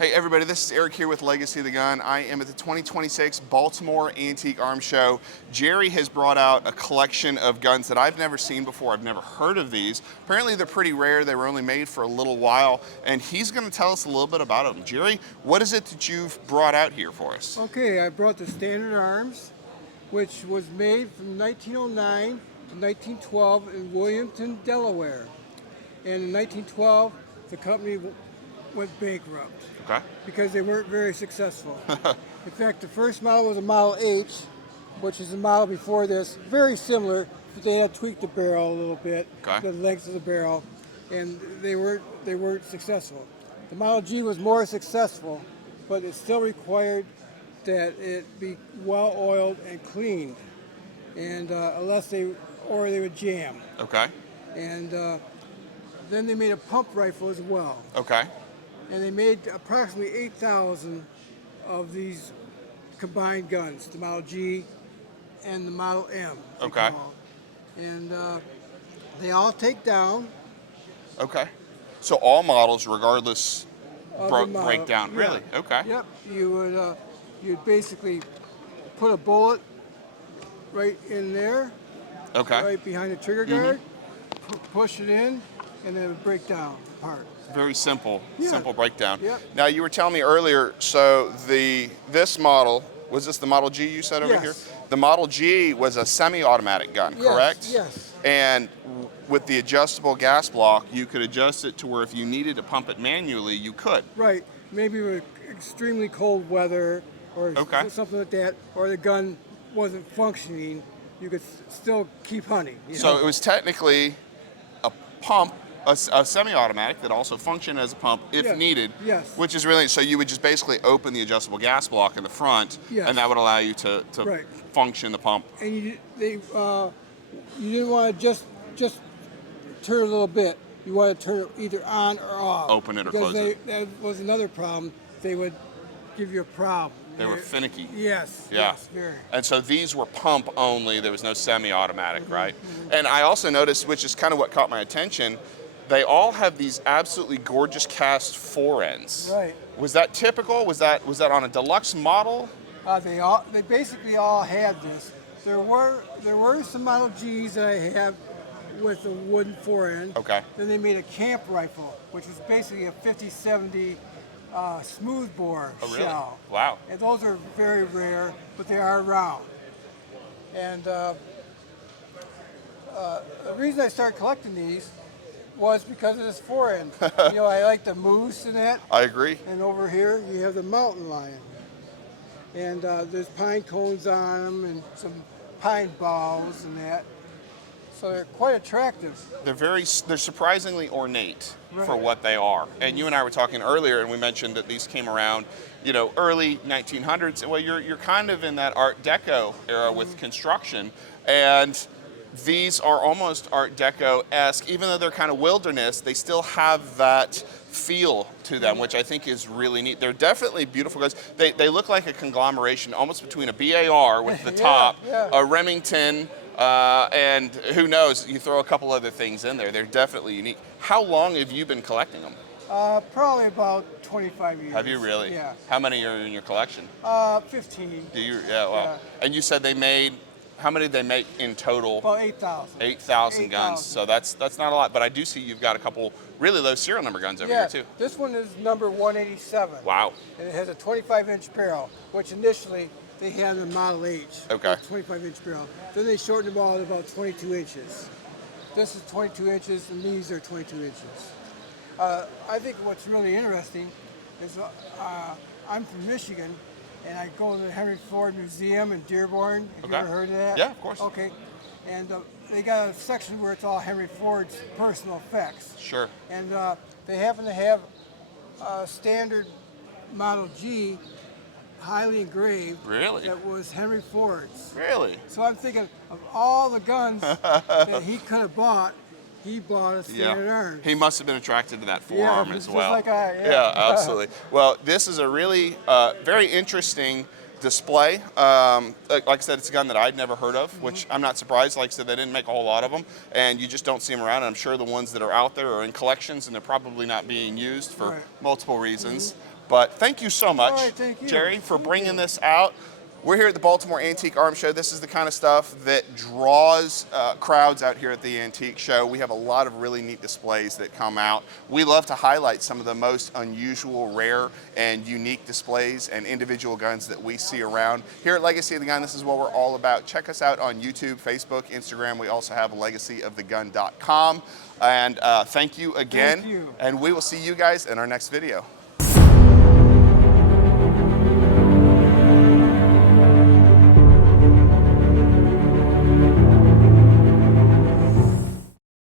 Hey everybody, this is Eric here with Legacy of the Gun. I am at the 2026 Baltimore Antique Arms Show. Jerry has brought out a collection of guns that I've never seen before. I've never heard of these. Apparently they're pretty rare. They were only made for a little while, and he's going to tell us a little bit about them. Jerry, what is it that you've brought out here for us? Okay, I brought the Standard Arms, which was made from 1909 to 1912 in Williamton, Delaware. And in 1912, the company went bankrupt. Okay. Because they weren't very successful. In fact, the first model was a Model H, which is a model before this, very similar, but they had tweaked the barrel a little bit, the length of the barrel, and they weren't successful. The Model G was more successful, but it still required that it be well oiled and cleaned, and they would jam. Okay. And then they made a pump rifle as well. Okay. And they made approximately 8,000 of these combined guns, the Model G and the Model M. Okay. And they all take down. Okay. So all models, regardless, break down. Yeah. Really? Okay. Yep. You'd basically put a bullet right in there. Okay. Right behind the trigger guard. Push it in, and then it would break down apart. Very simple, Yeah. simple breakdown. Yep. Now you were telling me earlier, so this model, was this the Model G you said over Yes. here? The Model G was a semi-automatic gun, Yes, correct? yes. And with the adjustable gas block, you could adjust it to where if you needed to pump it manually, you could. Right. Maybe with extremely cold weather or something like that, or the gun wasn't functioning, you could still keep hunting. So it was technically a pump, a semi-automatic that also functioned as a pump if needed. Yes. Which is really, so you would just basically open the adjustable gas block in the front, and that would allow you to function the pump. And you didn't want to just turn a little bit. You want to turn it either on or off. Open it or close it. That was another problem. They would give you a problem. They were finicky. Yes. Yeah. Yes, very. And so these were pump only. There was no semi-automatic, right? And I also noticed, which is kind of what caught my attention, they all have these absolutely gorgeous cast forends. Right. Was that typical? Was that on a deluxe model? They basically all had this. There were some Model Gs that I have with a wooden forend. Okay. Then they made a camp rifle, which was basically a 50-70 smoothbore shell. Wow. And those are very rare, but they are around. And the reason I started collecting these was because of this forend. I like the moose in that. I agree. And over here, you have the mountain lion. And there's pine cones on them and some pine boughs and that. So they're quite attractive. They're surprisingly ornate for what they are. And you and I were talking earlier, and we mentioned that these came around, early 1900s. Well, you're kind of in that Art Deco era with construction, and these are almost Art Deco-esque. Even though they're kind of wilderness, they still have that feel to them, which I think is really neat. They're definitely beautiful guns. They look like a conglomeration almost between a BAR with the top, a Remington, and who knows, you throw a couple other things in there. They're definitely unique. How long have you been collecting them? Probably about 25 years. Have you really? Yeah. How many are in your collection? 15. Do you? Yeah, wow. Yeah. And you said how many did they make in total? About 8,000. 8,000 guns. So that's not a lot, but I do see you've got a couple really low serial number guns over here too. This one is number 187. Wow. And it has a 25-inch barrel, which initially they had the Model H. Okay. 25-inch barrel. Then they shortened them all to about 22 inches. This is 22 inches, and these are 22 inches. I think what's really interesting is I'm from Michigan, and I go to the Henry Ford Museum in Dearborn. Have you ever heard of that? Yeah, of course. Okay. And they got a section where it's all Henry Ford's personal effects. Sure. And they happen to have a standard Model G, highly engraved. Really? That was Henry Ford's. Really? So I'm thinking of all the guns that he could have bought, he bought a Standard Arms. He must have been attracted to that forearm as well. Just like yeah, absolutely. Well, this is a really very interesting display. Like I said, it's a gun that I'd never heard of, which I'm not surprised. Like I said, they didn't make a whole lot of them, and you just don't see them around. And I'm sure the ones that are out there are in collections, and they're probably not being used for multiple reasons. But thank you so much, All right, thank you. Jerry, for Thank bringing you. this out. We're here at the Baltimore Antique Arms Show. This is the kind of stuff that draws crowds out here at the Antique Show. We have a lot of really neat displays that come out. We love to highlight some of the most unusual, rare, and unique displays and individual guns that we see around. Here at Legacy of the Gun, this is what we're all about. Check us out on YouTube, Facebook, Instagram. We also have legacyofthegun.com. And thank you again. Thank you. And we will see you guys in our next video.